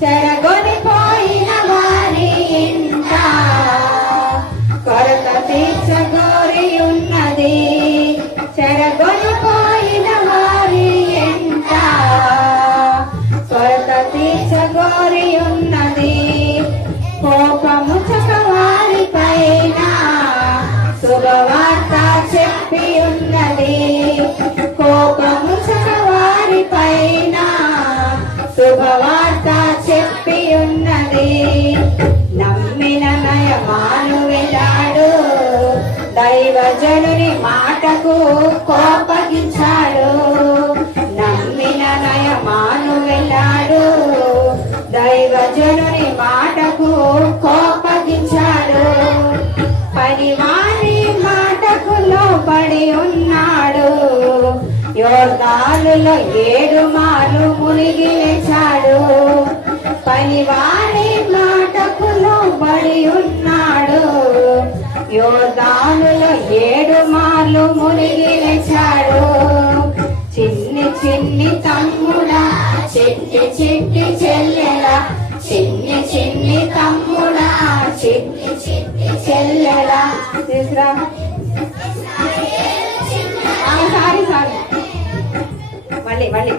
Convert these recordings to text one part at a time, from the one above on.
చెరగొనిపోయిన వారి ఇంట కొరత తీర్చగోరి ఉన్నది. చెరగొనిపోయిన వారి ఇంట కొరత తీర్చగోరి ఉన్నది. కోపము చకవారి పైన శుభవార్త చెప్పి ఉన్నది. కోపము చకవారి పైన శుభవార్త చెప్పి ఉన్నది. నమ్మిన నయమాను వెళ్ళాడు, దైవజనుని మాటకు కోపగించాడు. నమ్మిన నయమాను వెళ్ళాడు, దైవజనుని మాటకు కోపగించాడు. పనివాని మాటకు లోబడి ఉన్నాడు, యోర్దానులో 7 మార్లు మునిగి లేచాడు. పనివాని మాటకు లోబడి ఉన్నాడు, యోర్దానులో 7 మార్లు మునిగి లేచాడు. చిన్ని చిన్ని తమ్ముడా, చిట్టి చిట్టి చెల్లెలా, చిన్ని చిన్ని తమ్ముడా, చిట్టి చిట్టి చెల్లెలా. తీసురా సారీ మళ్ళీ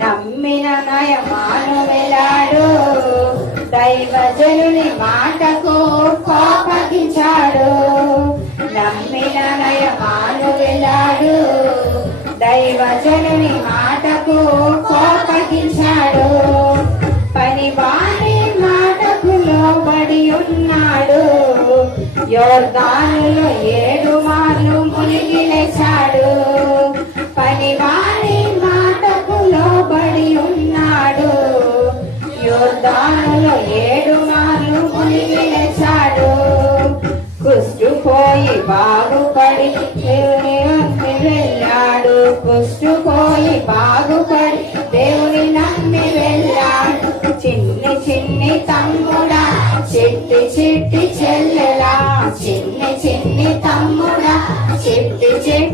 నమ్మిన నయమాను వెళ్ళాడు, దైవజనుని మాటకు కోపగించాడు. నమ్మిన నయమాను వెళ్ళాడు, దైవజనుని మాటకు కోపగించాడు. పనివాని మాటకు లోబడి ఉన్నాడు, యోర్దానులో 7 మార్లు మునిగి లేచాడు. పనివాని మాటకు లోబడి ఉన్నాడు, యోర్దానులో 7 మార్లు మునిగి లేచాడు. కుష్టుపోయి బాగుపడి దేవుని నమ్మి వెళ్ళాడు. కుష్టుపోయి బాగుపడి దేవుని నమ్మి వెళ్ళాడు. చిన్ని చిన్ని తమ్ముడా, చిట్టి చిట్టి చెల్లెలా, చిన్ని చిన్ని తమ్ముడా, చిట్టి చిట్టి